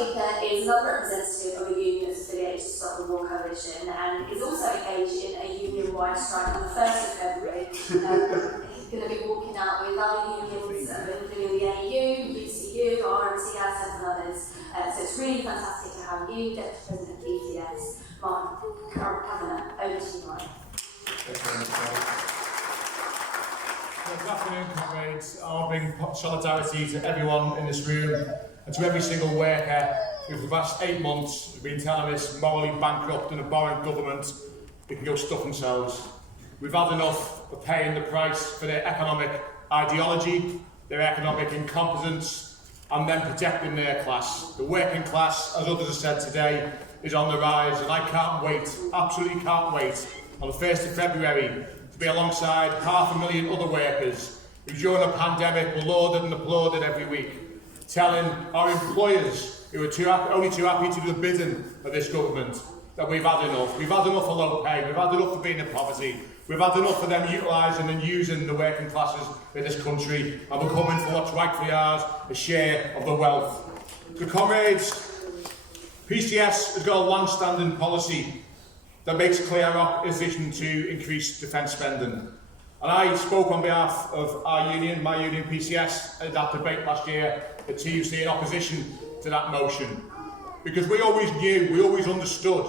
speaker is another representative of a union that's affiliated to Stop the War Coalition and is also engaged in a union-wide strike on the 1st of February. He's going to be walking out with other unions, including the AU, UCU, RMCS and others. So it's really fantastic to have you, Deputy President of PCS, Martin Cavanagh. Over to you, Martin. Good afternoon, comrades. I'll bring solidarity to everyone in this room and to every single worker who for the past 8 months have been telling us morally bankrupt and abhorrent government they can go stuff themselves. We've had enough of paying the price for their economic ideology, their economic incompetence, and then protecting their class. The working class, as others have said today, is on the rise, and I can't wait, absolutely can't wait, on the 1st of February to be alongside 500,000 other workers who during the pandemic were lauded and applauded every week, telling our employers who are only too happy to do the bidding of this government that we've had enough. We've had enough of low pay, we've had enough of being in poverty, we've had enough of them utilising and using the working classes in this country, and we're coming for what's rightfully ours, a share of the wealth. So comrades, PCS has got a long-standing policy that makes clear our opposition to increased defence spending. And I spoke on behalf of our union, my union PCS, at that debate last year at TUC in opposition to that motion. Because we always knew, we always understood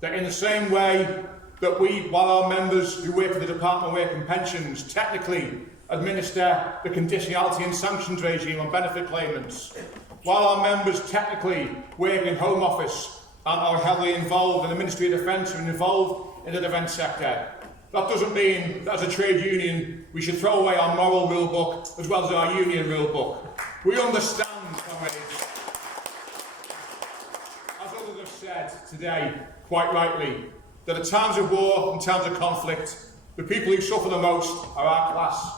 that in the same way that while our members who work for the Department of Work and Pensions technically administer the conditionality and sanctions regime on benefit claimants, while our members technically work in Home Office and are heavily involved in the Ministry of Defence and involved in the defence sector, that doesn't mean that as a trade union we should throw away our moral rule book as well as our union rule book. We understand, comrades, as others have said today, quite rightly, that at times of war and times of conflict, the people who suffer the most are our class.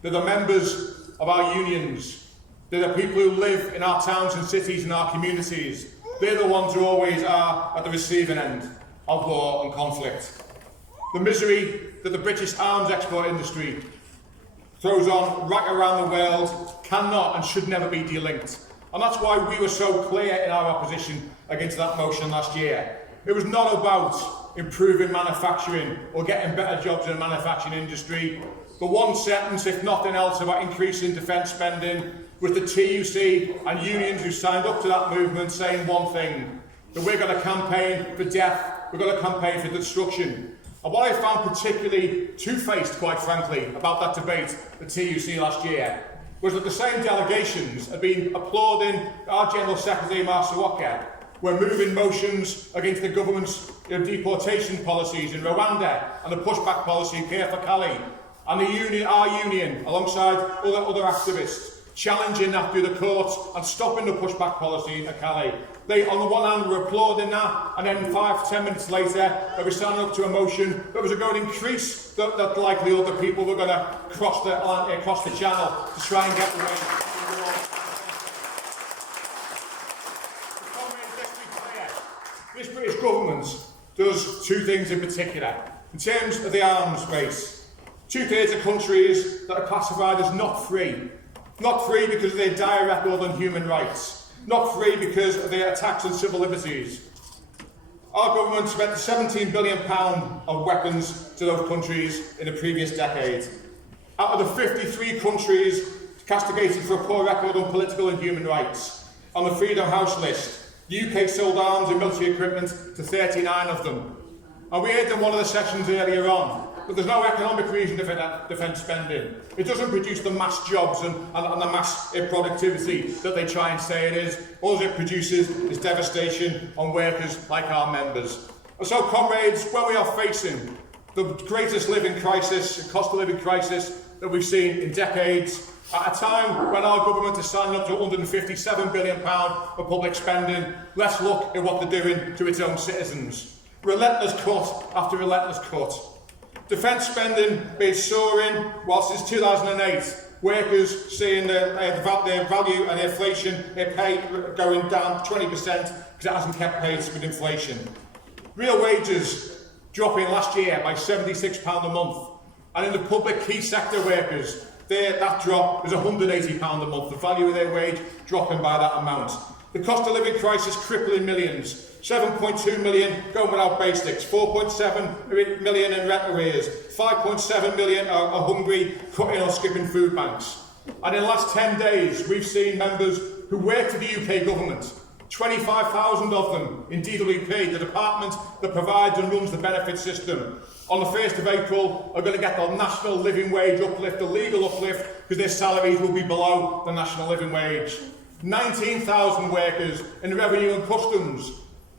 They're the members of our unions. They're the people who live in our towns and cities and our communities. They're the ones who always are at the receiving end of war and conflict. The misery that the British arms export industry throws on right around the world cannot and should never be delinked. And that's why we were so clear in our opposition against that motion last year. It was not about improving manufacturing or getting better jobs in the manufacturing industry. The one sentence, if nothing else, about increasing defence spending was the TUC and unions who signed up to that movement saying one thing, that we're going to campaign for death, we're going to campaign for destruction. And what I found particularly two-faced, quite frankly, about that debate at TUC last year was that the same delegations had been applauding our General Secretary, Marcia Walker, were moving motions against the government's deportation policies in Rwanda and the pushback policy in Care for Cali, and the union, our union, alongside other activists, challenging that through the courts and stopping the pushback policy in Calais. They, on the one hand, were applauding that, and then 5 to 10 minutes later, they were standing up to a motion that was going to increase the likelihood that people were going to cross the channel to try and get away from the war. Let's be clear. This British government does two things in particular. In terms of the arms race, 2/3 of countries that are classified as not free. Not free because of their dire record on human rights. Not free because of their attacks on civil liberties. Our government spent £17 billion of weapons to those countries in the previous decade. Out of the 53 countries castigated for a poor record on political and human rights, on the Freedom House list, the UK sold arms and military equipment to 39 of them. And we heard in one of the sessions earlier on, but there's no economic reason for that defence spending. It doesn't produce the mass jobs and the mass productivity that they try and say it is. All it produces is devastation on workers like our members. And so, comrades, when we are facing the greatest living crisis, cost of living crisis that we've seen in decades, at a time when our government is signing up to £157 billion for public spending, let's look at what they're doing to its own citizens. Relentless cut after relentless cut. Defence spending been soaring, while since 2008, workers seeing their value and inflation, their pay going down 20% because it hasn't kept pace with inflation. Real wages dropping last year by £76 a month, and in the public key sector workers, that drop is £180 a month, the value of their wage dropping by that amount. The cost of living crisis crippling millions. 7.2 million going without basics, 4.7 million in rent arrears, 5.7 million are hungry, cutting or skipping food banks. And in the last 10 days, we've seen members who work for the UK government, 25,000 of them in DWP, the department that provides and runs the benefit system, on the 1st of April are going to get the national living wage uplift, the legal uplift, because their salaries will be below the national living wage. 19,000 workers in revenue and customs,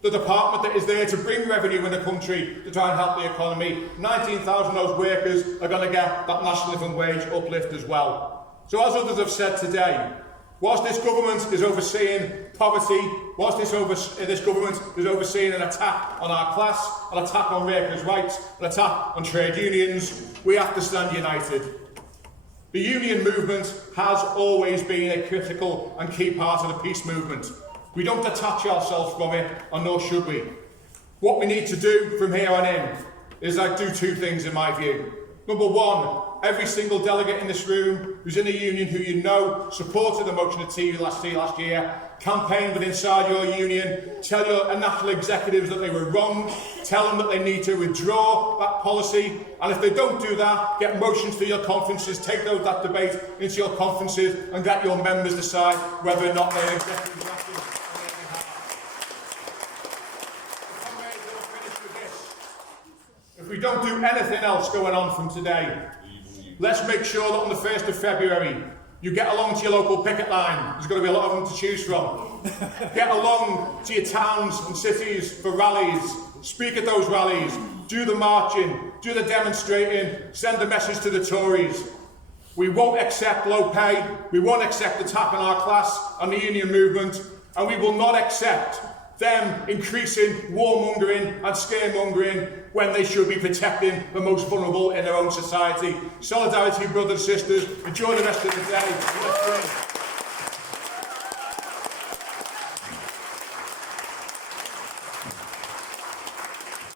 the department that is there to bring revenue in the country to try and help the economy. 19,000 of those workers are going to get that national living wage uplift as well. So as others have said today, whilst this government is overseeing poverty, whilst this government is overseeing an attack on our class, an attack on workers' rights, an attack on trade unions, we have to stand united. The union movement has always been a critical and key part of the peace movement. We don't detach ourselves from it, and nor should we. What we need to do from here on in is do two things in my view. Number one, every single delegate in this room who's in a union who you know supported the motion at TV last year, campaign with inside your union, tell your national executives that they were wrong, tell them that they need to withdraw that policy, and if they don't do that, get motions for your conferences, take that debate into your conferences and get your members decide whether or not their executives are acting. If we don't do anything else going on from today, let's make sure that on the 1st of February, you get along to your local picket line. There's going to be a lot of them to choose from. Get along to your towns and cities for rallies. Speak at those rallies. Do the marching. Do the demonstrating. Send a message to the Tories. We won't accept low pay. We won't accept attack on our class and the union movement. And we will not accept them increasing warmongering and scaremongering when they should be protecting the most vulnerable in their own society. Solidarity, brothers and sisters. Enjoy the rest of the day.